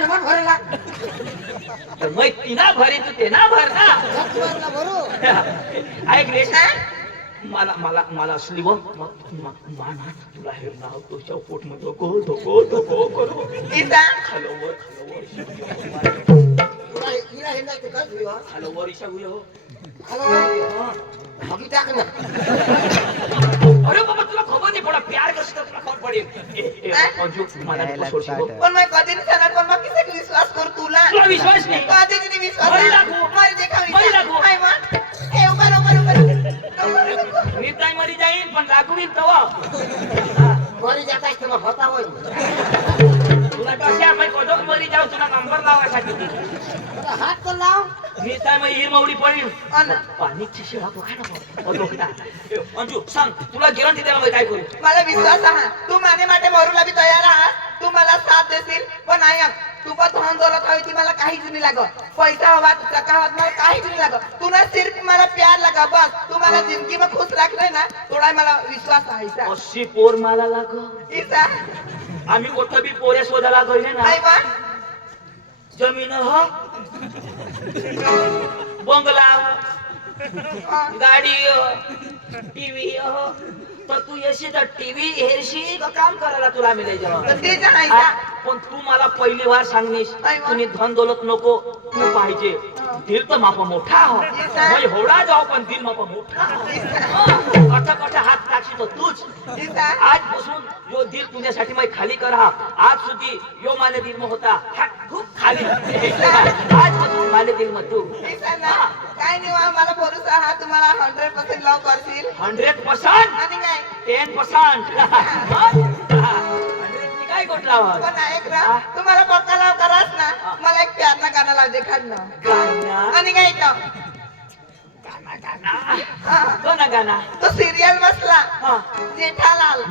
ना मग भरला तर मग तिना भरी तू ते ना भर ना भरला भरू ऐक रे मला मला मला असली बघ माना तुला हे नाव तुझ्या पोट मध्ये धोको करू इसा खालोवर हिला हे नाही तू काय तुझी खालोवर ईशा हो हॅलो हगी टाक ना अरे बाबा तुला खबर नाही पडा प्यार कसं तर तुला खबर पडेल अंजू मला नको सोडशील बघ. पण मैं कधी नाही सांगणार पण मग किती विश्वास करू तुला तुला विश्वास नाही कधी नाही विश्वास बळी लागू. मला देखा बळी लागू. काय मग ए उभा मी ताई मरी जाईन पण लागून तवा बळी जाता इथे मग होता होय तुला कशा मी कोदक मरी जाऊ तुला नंबर लावायसाठी हात तर लाव मी ताई मग ही मवडी पडील अन पाणीची शिळा बघा ना अंजू सांग तुला गॅरंटी द्यायला मी काय करू मला विश्वास आहे तू माझे માટે मरूला बी तयार आहात तू मला साथ देशील पण आयम तू पण धन दौलत हवी ती मला काहीच नाही लागत पैसा हवा टका हवा मला काहीच नाही लागत तू ना सिर्फ मला प्यार लगा बस तू मला जिंदगी में खुश रखले ना थोड़ा मला विश्वास आहे ईसा अशी पोर मला लाग ईसा आम्ही कुठं बी पोऱ्या शोधायला गहिले ना काय बा जमीन हो बंगला गाडी टीव्ही हो तर तू येशी तर टीव्ही हेरशी का काम करायला तुला मिळेल जेव्हा ते जायचा पण तू मला पहिली वार सांगनीस काय वा? तुम्ही धन दौलत नको तू पाहिजे दिल तर माप मोठा हो म्हणजे होडा जाऊ पण दिल माप मोठा कटा कटा हात टाकशी तर तूच ईसा आज बसून यो दिल तुझ्यासाठी मैं खाली करा आज सुधी यो माने दिल में होता हात खूप खाली आज बसून माने दिल में तू ईसा ना काय नाही वा, मला भरोसा हा तुम्हाला 100% लव करतील 100% आणि काय 10% काय गोठला पण ऐक ना तुम्हाला पक्का लव करास ना मला एक प्यार ना गाणं लाव दे खाणं आणि काय तो गाना गाना तो सिरियल बसला हा जेठालाल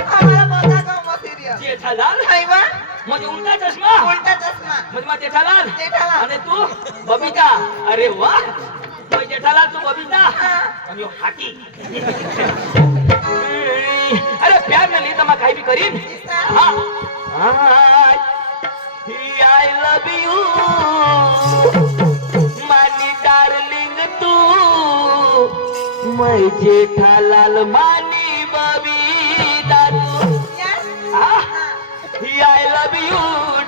आम्हाला बघा का मग सिरियल जेठालाल काय बा म्हणजे उलटा चष्मा उलटा चष्मा म्हणजे मग जेठालाल जेठालाल. आणि तू बबिता अरे वा तो जेठालाल तू बबिता आणि यो हाती अरे प्यार न लिहिता मग काही बी करीन आय लव यू मानी डार्लिंग तू मैं जेठालाल मानी बबिता तू I love you,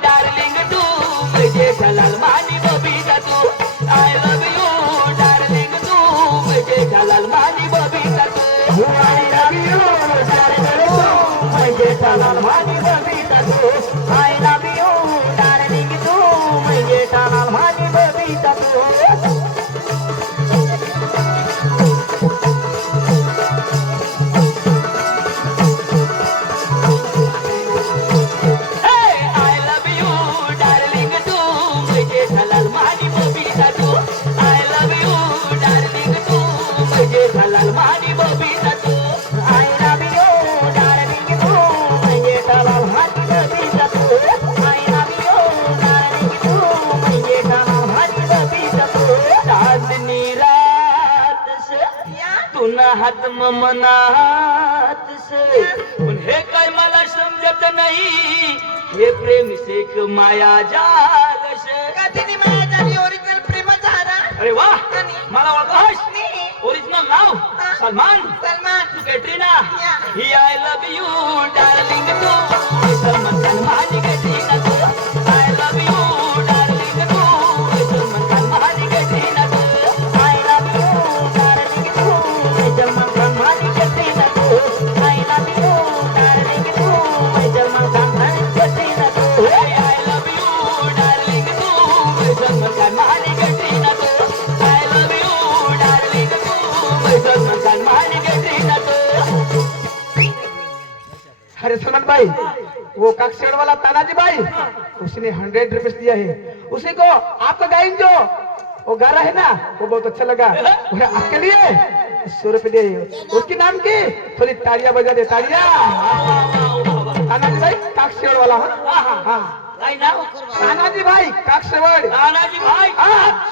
darling, तू मुझे जलाल मानी बबीता तू I love you, darling, तू मुझे जलाल मानी बबीता तू I love you, darling, तू मुझे जलाल मानी बबीता तू I love you, darling, तू मुझे जलाल मानी बबीता तू हात मनात से पण हे काय मला समजत नाही हे प्रेम से एक माया जाल से कधी माया झाली ओरिजिनल प्रेमाचा हारा अरे वा मला ओळखस नाही ओरिजिनल नाव सलमान सलमान तू कॅटरीना ही आय लव यू डार्लिंग तू सलमान खान माझी कॅटरीना तू आय लव यू डार्लिंग तू सलमान खान माझी कॅटरीना तू आय लव यू डार्लिंग तू सलमान खान माझी कॅटरीना तू आय लव यू डार्लिंग तू सलमान खान माझी कॅटरीना तू आय लव यू डार्लिंग तू सलमान खान माझी कॅटरीना तू आय लव यू डार्लिंग तू सलमान खान माझी कॅटरीना तू अरे सलमान भाई वो काकसेड़ वाला तानाजी भाई उसने 100 रुपए दिया है उसी को आपका गायन जो वो गा रहा है ना वो बहुत अच्छा लगा और आपके लिए 100 रुपए दिए है उसके नाम की थोड़ी तालियां बजा दे तालियां तानाजी भाई काकसेड़ वाला हाँ काय नाव तानाजी भाई काकसेड़ तानाजी भाई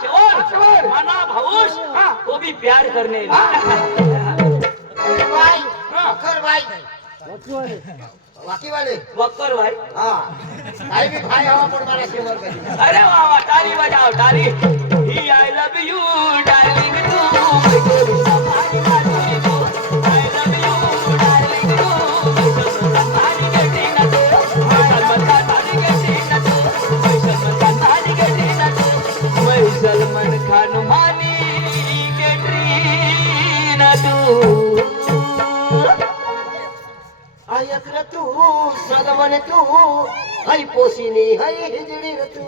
शेवर शेवर माना भाऊस तो भी प्यार करने भाई खर भाई वाकीवाले वक्कर भाई हा काही बी खाय हवा पण मला शेवर कधी अरे वा वा ताली बजाव ताली ही आय लव यू डार्लिंग तू माझी माझी तू आय लव यू डार्लिंग तू माझी गेटी ना तू माझी गेटी ना तू माझी गेटी ना तू मैं सलमान खान मानी गेटी ना तू आयकर तू सगवन तू हई पोसिनी हई हिजडी रे तू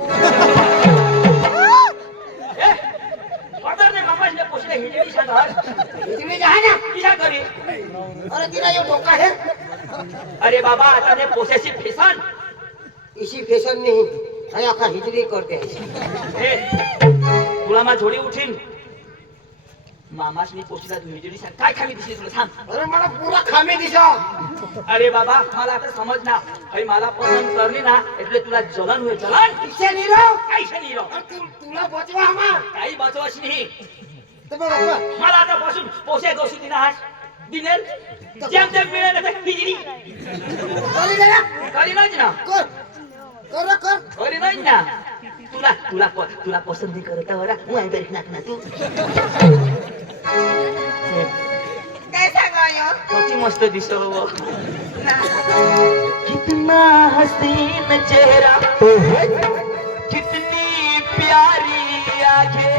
ने मामाशने पोषले हिजडी सांगा हिजडी आहे ना किसा करी अरे तिला यो डोका है अरे बाबा आता ने पोसेसी फेसन इसी फैशन नहीं हई आखा हिजडी करते है ए तुला मा झोडी उठीन मामाशनी पोषला तू हिजडी सांग काय खामी दिसली तुला सांग अरे मला पुरा खामी दिसा अरे बाबा मला आता समज ना अरे मला पसंत करली ना એટલે तुला जलन होय जलन किसे नहीं रहो काहीच नाही रो तुला बचवा हमा काही बचवश नाही तो बघ मला आता पासून पोसे गोशी दिना हास दिनेल जेम जेम मिळेल तर हिजडी चली गया करी नाही ना कर कर कर करी नाही ना तुला तुला तुला पसंत नाही करत बरा मैं देखना ना तू काय सांगायो किती मस्त दिसव ना कितना हसीन चेहरा कितनी प्यारी आंखें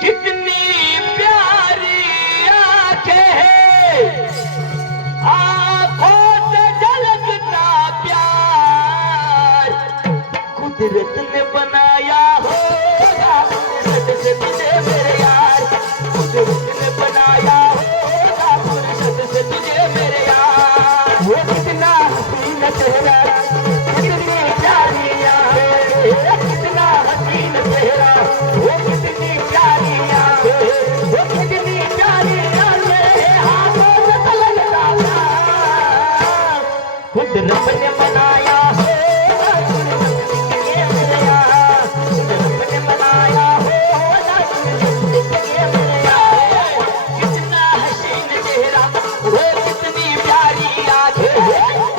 कितनी प्यारी आंखें आंखों से झलकता प्यार कुदरत ने बनाया होगा फुर्सत से तुझे मेरे यार कुदरत ने बनाया होगा फुर्सत से तुझे मेरे यार वो कितना हसीन चेहरा कितनी प्यारी आंखें कितना हसीन चेहरा वो कितनी प्यारी आंखें वो कितनी प्यारी आंखें आंखों से झलकता प्यार कुदरत ने बनाया होगा फुर्सत से तुझे मेरे यार कुदरत ने बनाया होगा फुर्सत से तुझे मेरे यार कितना हसीन चेहरा वो कितनी प्यारी आंखें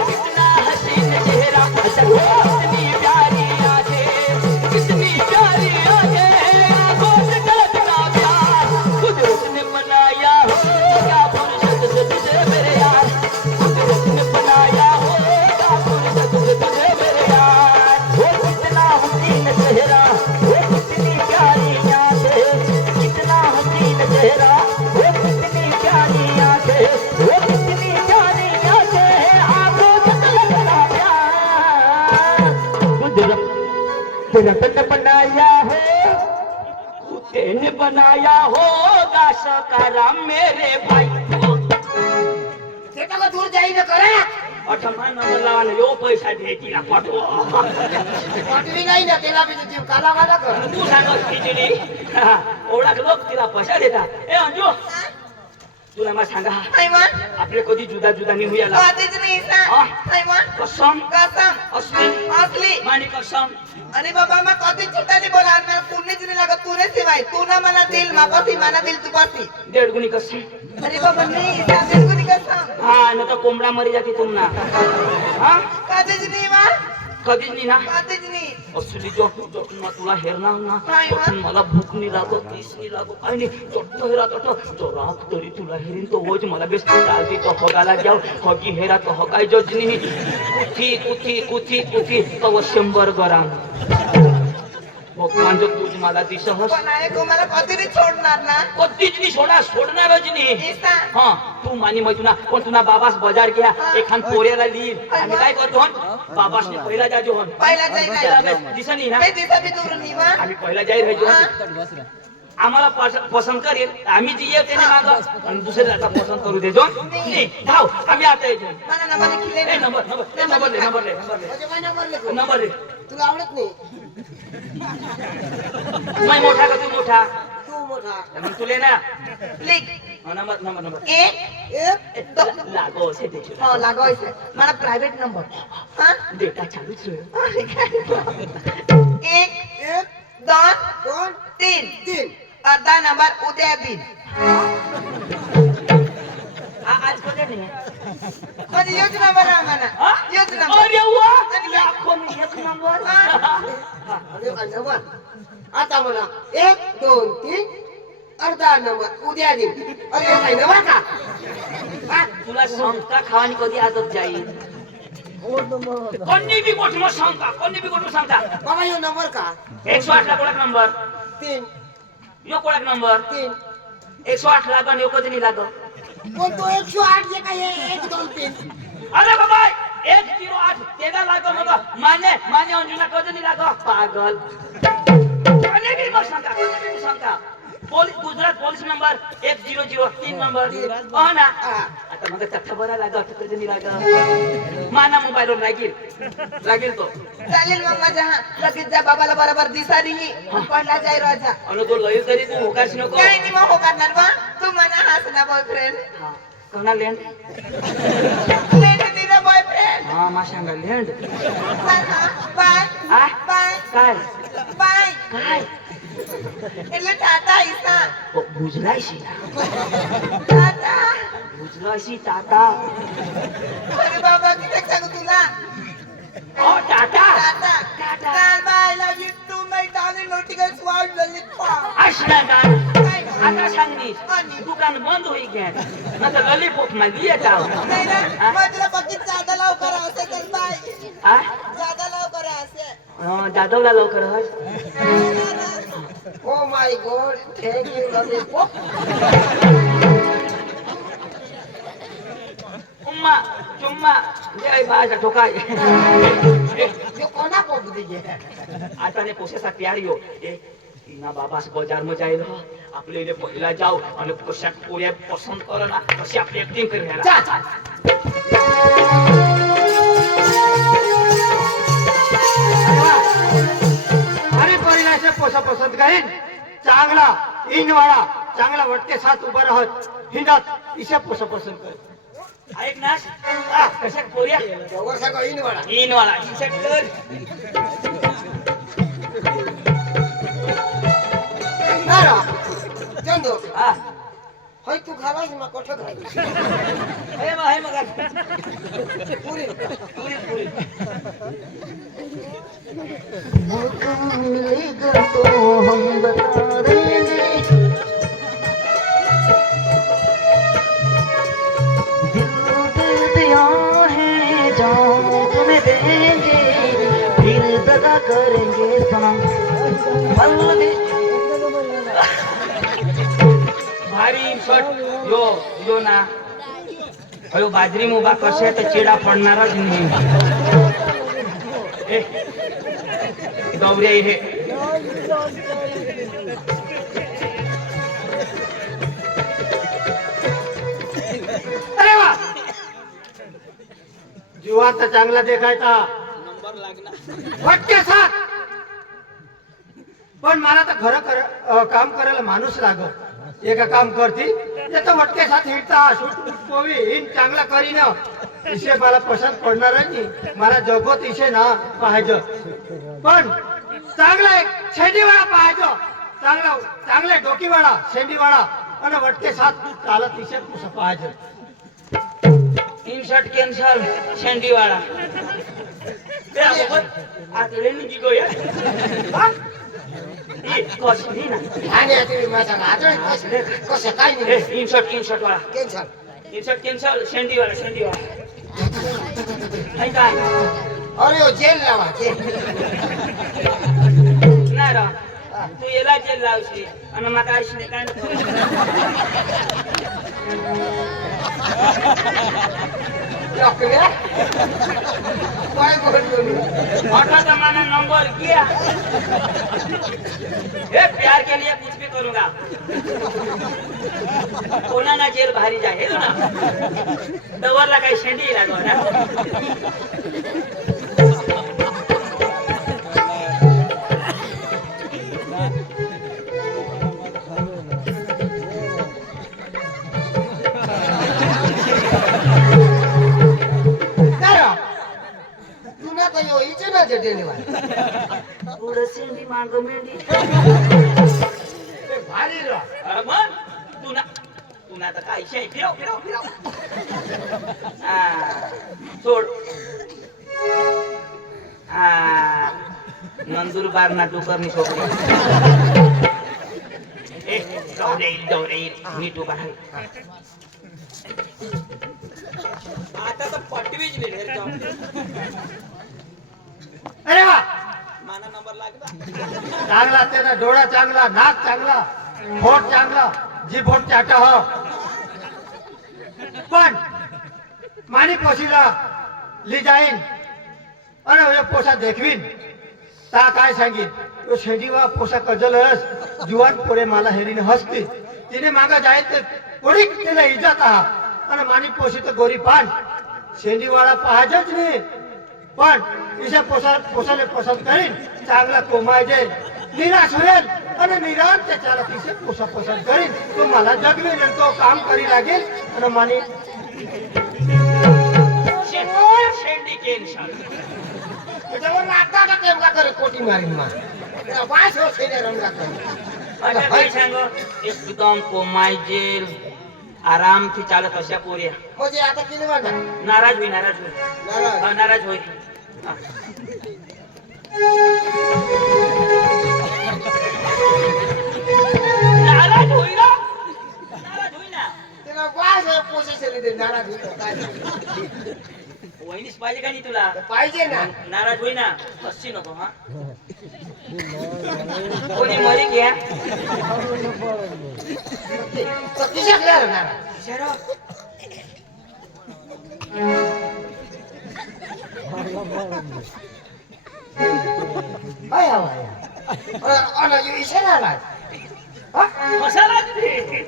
कितना हसीन चेहरा अच्छा वो कितनी प्यारी आंखें कितनी प्यारी आंखें आंखों से झलकता प्यार कुदरत ने बनाया होगा फुर्सत से तुझे मेरे यार कुदरत ने बनाया होगा फुर्सत से तुझे मेरे यार वो कितना हसीन चेहरा वो कितनी प्यारी आंखें कितना हसीन चेहरा वो कितनी प्यारी आंखें वो कितनी प्यारी आंखें आंखों से झलकता प्यार कुदरत ने बनाया है तेने बनाया होगा सकारा मेरे भाई तेटा को दूर जाई न करे अठमा नंबर लावाने यो पैसा द्यायची ना पाठव पाटवी नाही ना त्याला बी जीव काला काला कर तू सांगत खिचडी ओळख लोक तिला पैसा देतात ए अंजू तुला मला सांगा हैवान आपले कधी जुदा जुदा नाही हुयाला कधीच नाही सा हा? हैवान कसम कसम असली असली मानी कसम अरे बाबा मैं कभी झूठा नहीं बोला मेरा तूने नहीं लगा तूने सिवाय तू ना मना दिल माँ पासी माना दिल तू पासी डेढ़ गुनी कसम अरे बाबा नहीं साबित को नहीं कसम हा न तर कोंबडा मरी जाते तुमना हा कधीच नाही वा कधीच नाही ना कधीच नाही असली जो तुला हेरणार ना नाही, हा. पण मला भूक नाही लागत तीस नाही लागत काही नाही चट्ट हेरा चट्ट तो रात तरी तुला हेरीन तो होज मला बेस चालती तो हगाला जाऊ हगी हेरा तो हगाय जजनी कुथी कुथी कुथी कुथी तो 100 ग्राम म्हणजे तुझ मला दिसहस पण आहे को मला कधी नाही सोडणार ना कधीच नाही सोडणारच नाही ईसा हा तू मानी मग तुला पण तुला बाबास बाजार घ्या एखाद पोऱ्याला लिहिल आणि काय करतो बाबासने पहिला जाजो हन पहिला जाईल दिसा नाही ना काही दिवसा बी दूर नाही वा आम्ही पहिला जाहीर व्हायचो आम्हाला पसंत करेल आम्ही जी येते ना मागं आणि दुसऱ्याला आता पसंत करू देजो नाही धाव आम्ही आता येतो मला नंबर लिखले ए नंबर नंबर नंबर ले नंबर ले नंबर ले म्हणजे महिना भरले नंबर ले तुला आवडत नाही मैं मोठा का तू मोठा तू मोठा मग तुले ना लिख नंबर नंबर नंबर एक लागो असे देखील हो लागायचं मला प्रायव्हेट नंबर हा डेटा चालूच आहे अरे काय? एक दोन दोन तीन तीन अर्धा नंबर उद्या दिन आज कधी नाही पण योच नंबर आम्हाला हा? योच नंबर अरे वा आणि लाखोनी एक नंबर अरे काय नंबर आता म्हणा 1 2 3 अर्धा नंबर उद्या देऊ अरे काय नंबर का हा? तुला सांगता खावानी कधी आदत जाईल कोणी बी गोष्ट मग सांगता कोणी बी गोष्ट सांगता बाबा यो नंबर का 108 ला कोणाक नंबर 3 यो कोणाक नंबर 3 108 लागन यो कधी नाही लागत पण तो 108 जे काय 1 2 3 अरे बाबा 108 तेला लागो मग माने माने अंजुना कधी नाही लागत पागल कोणी बी मग सांगता कोणी बी सांगता police Gujarat police number 1003 number हो ना आता मग तख्ता बरा लागत कधी नाही लागत माना मोबाईलवर लागेल तो चालेल मग माझ्या हा लगेच जा बाबाला बरोबर दिसा दिली पडला जाई राजा आणि तो लईल तरी तू होकारशी नको काय नाही मग हो करणार बा तू म्हणा हाच ना बॉयफ्रेंड कोणा लेंड तिचा बॉयफ्रेंड हा मा सांगा लेंड बाय आ बाय काय बाय काय એટલે ટાટા ઈસા बुजलायशी ટાટા बुजलायशी टाटा अरे बाबा किती सांगू तुला ओ टाटा टाटा चाल bye love you to my darling नोटिकल स्वाड लॉलीपॉप असला काय काय आता सांगनी आणि दुकान बंद होई गया नंतर लॉलीपॉप मध्ये येताव नाही ना मग तुला बघित जादा लवकर असे तर बाय आ जादा लवकर असे दादवला लवकर हस oh my god thank you lollipop उम्मा चुम्मा जय भाषा ठोकाय यो कोणा कोप दिजे आता ने पोसेसा प्यारी हो ए ना बाबा बाजार में जाइल आपले ले पहिला जाओ आणि पोशाख पोरे पसंद करो ना कशी आपली ऍक्टिंग करेला चा चा अरे परिणाचे पोसा पसंत करीन चांगला इनवाळा चांगला वटके साथ उभा राहत हिंडत इसे पोसा पसंत कर ऐक ना कशा पोऱ्या जवळ सगळं इन वाडा इन वाला इंसेक्टर नारा चंदो हा होय तू घालास ना कोठं घालास हे मग पुरी पुरी पुरी मौका मिलेगा तो हम बता देंगे दिल दे दिया है जान तुम्हें देंगे फिर दगा करेंगे सनम मल्लबी भारी शॉट यो ना अयो बाजरी उभा करશે તો ચેડા પડનારા જ નહીં એ गौरे हे अरे वा जीवा तर चांगला देखायचा वटके साथ पण मला तर खरं काम करायला माणूस लागत एका काम करती ते तर वटके साथ हिंडता पोवी हिंड चांगला करीन इसे मला पसंत पडणार नाही मला जगत इसे ना पाहिजे पण चांगला एक शेंडीवाळा पाहिजे चांगला चांगले डोकीवाळा शेंडीवाळा आणि वटके साथ चालत इसे पुस पाहिजे इन शॉट कैंसल शेंडी वाला तेरा बबर आतले नि गयो या ए कसली ना आणि आता माझा गाजर कसं काय ए नाही इन शॉट वाला कैंसल शेंडी वाला काय अरे ओ जेल लावा जेल नाही रा तू याला जेल लावशी आणि मका आईशी काय डॉक्टर काय बोलतो ऑटो जमाना नंबर किया ए प्यार के लिए कुछ भी करूंगा कोणा ना जेल भारी जाए हे ना दवरला काही शेंडी लागो ना तुला तर यो इचे ना जटेली पुढे शेंडी मांग मेंढी भारी रा मग तू पुन्हा आता काय शे फिरव फिरव फिरव हा सोड हा नंदुरबार ना डुकरनी छोकरी जाऊ रे नीट उभा राहा आता तर पटवीच नाही अरे वा माना नंबर लागला चांगला त्याचा डोळा चांगला नाक चांगला फोट चांगला जी फोट चाटा हो पण मानी पोशीला ली जाईन आणि हे पोसा देखवीन ता काय सांगीन तो शेडीवा पोसा कजलस जुवान पोरे मला हेरीने हसते तिने मागा जाय तर कोणी तिला इज्जत हा आणि मानी पोशी तर गोरी पान शेंडीवाळा पाहायच नाही पण तिच्या पोसाले पसंत करीन चांगला कोमायचे निराश होईल आणि निराश त्याच्याला तिचे पोसा पसंत करीन तो मला जगवेल आणि तो काम करी लागेल आणि मानी शेंडी केन त्याच्यावर नाका का केम का करे कोटी मारीन मा वास हो शेने रंगा करे एकदम कोमाय जेल आराम થી ચાલત હશે પોરિયા म्हणजे आता किती वाटा નારાજ હોય નારાજ હોય હા. નારાજ હોય ના त्याला वास पोसे शेने दे नाराज होतो काय वहिनीच पाहिजे का नाही तुला पाहिजे ना नाराज होई ना हसशी नको हा कोणी मरी घ्या तो किशात गेला ना आया आया अरे ये इशारा आला मसाला दे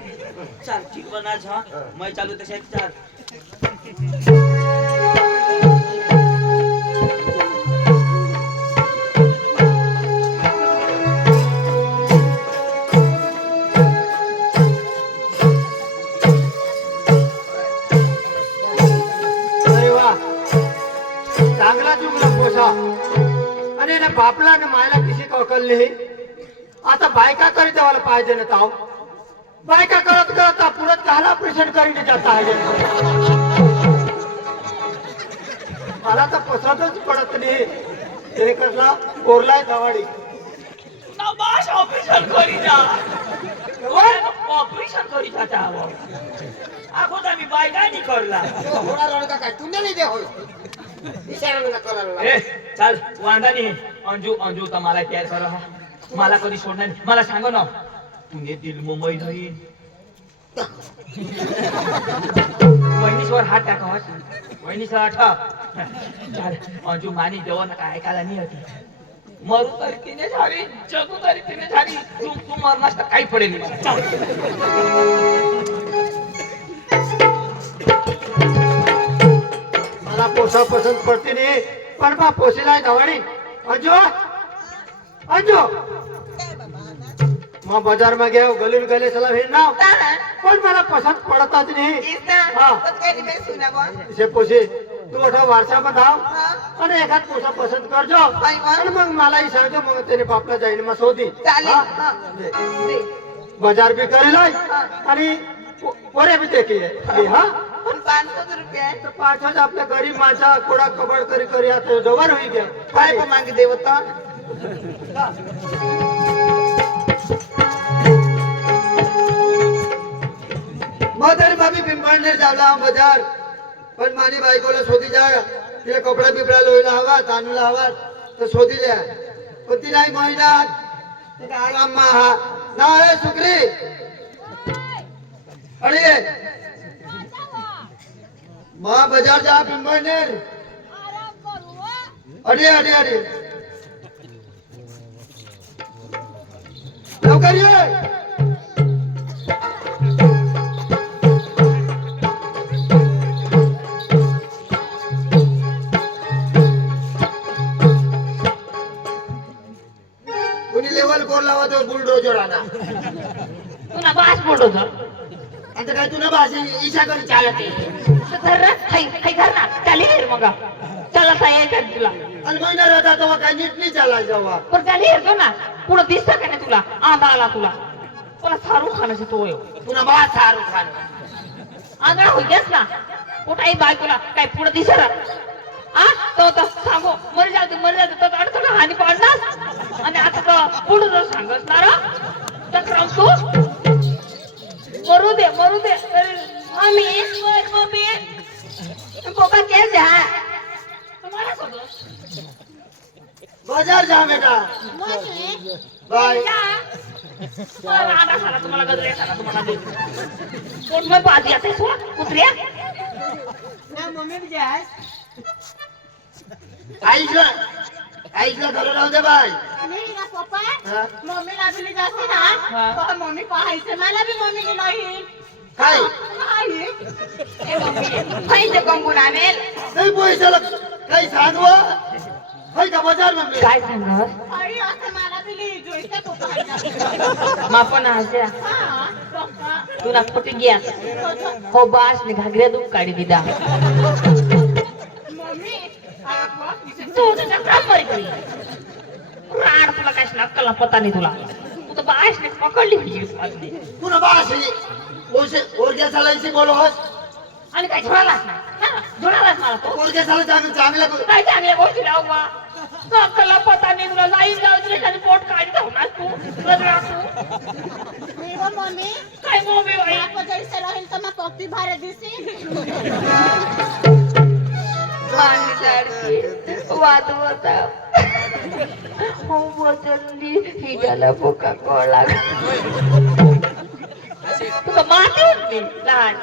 चाल ठीक बना झा मैं चालू तसे चाल चांगला चुकला पोसा आणि ना बापला ना मायला किसी का अकल नाही आता बायका करीत वाला पाहिजे ना ताव बायका करत करत पुढे काला प्रेशर करीने जाता आहे मला तर पसंतच पडत नाही ते कसला कोरलाय गवाडी नबाश ऑपरेशन करी जा ऑपरेशन करी जाता आखो तर मी बाय काय नाही करला होडा रडका काय तुने नाही दे होय इशारा ना करायला ए चल वांदा नाही अंजू अंजू तर मला प्यार कर मला कधी सोडणार नाही मला सांग ना तुने दिल मुंबई नाही वहिनीश्वर हात टाकावा वहिनीचा आठा चाल अंजू मानी जेवण काय ऐकायला नाही होती मरू तरी तिने झाली जगू तरी तिने झाली तू मरणास तर काही पडेल नाही मला. चाल. मला पोसा पसंत पडते नाही पण बा पोसेला गवाडी अंजू अंजू मग बाजार में गए गली में गले चला फिर ना पण मला पसंत पडतच नाही इसे पोसे तू मोठा वारसा में धाव आणि एखाद पोसा पसंत करजो आणि मग मलाही सांगजो मग त्याने बापला जाईन मग शोधी बाजार भी करेल आणि पोरे भी देखिए हा 500 रुपये तर 5,000 आपल्या गरीब माणसा कोडा कबड करी करी आता जवळ होई गया काय पण मागे देवता मदर भाभी पिंपळनेर झाला बाजार पण मानी बायकोला शोधी जा तिला कपडा बिपडा लोईला हवा तांदूळा हवा तर शोधी द्या पण ती नाही महिन्यात अम्मा हा नाळे सुकरी अरे मा बाजार जा पिंपळनेर अरे अरे अरे लवकर ये लेवल कोण लावा तो बुलडोजर आला तुला बास बुलडोजर आता काय तुला भाषी इशा करी चालते धर हाय हाय धर ना चाली रे मग चला ताई का तुला आणि महिना राहता तेव्हा काय नीट नाही चालायचं जेव्हा पण चाली येतो ना पुढे दिसतं का नाही तुला आंबा आला तुला मला शाहरुख खानाची तो पुन्हा बा शाहरुख खान आंधळा होईस ना कुठाही बायकोला काय पुढे दिसर तो सांगो मरी जाते तर अडचण हानी पाडणार आणि आता तर पुढे जर सांगसणार तर तू मरू दे मम्मी पोपा कैसे है तुम्हाला सगळं बाजार जा बेटा बाय राडा साला तुम्हाला गजरे साला तुम्हाला दे पोट में बाजी आते सो कुत्रिया आईला घरी राहू दे बाय नाही ना पप्पा हा? मम्मीला बी जाते ना हा. तर मम्मी पाहायचं मला बी मम्मीने नाही काय नाही पैसे कमवून आणेल नाही पैशाला काही सांगवा होय का बाजार मम्मी काय सांगस आई असं मला बी जोईच्या पप्पा मापन आज्या हा पप्पा तुला कुठे गया हो बास ने घागरे दूध काढी दिदा मम्मी आ, तू तुझ्या कामारी करी राड तुला काय नक्कला पता नाही तुला तू तर बास ने पकडली तुझी पुन्हा बास ओरग्या चालायची बोलो होस आणि काय झोडालास ना झोडालास मला तो ओरग्या चालायचं चांगलं काय चांगल्या गोष्टी लावू बा नक्कला पता नाही तुला लाईन लावली आणि पोट काढी धावणार तू गजरा तू मी व मम्मी काय मोबी बाई आपण जैसे राहील तर मग पप्पी भारे दिसी माझी लाडकी वादवता हो बदलली हिडाला बोका कोळा तुला माती होती लहान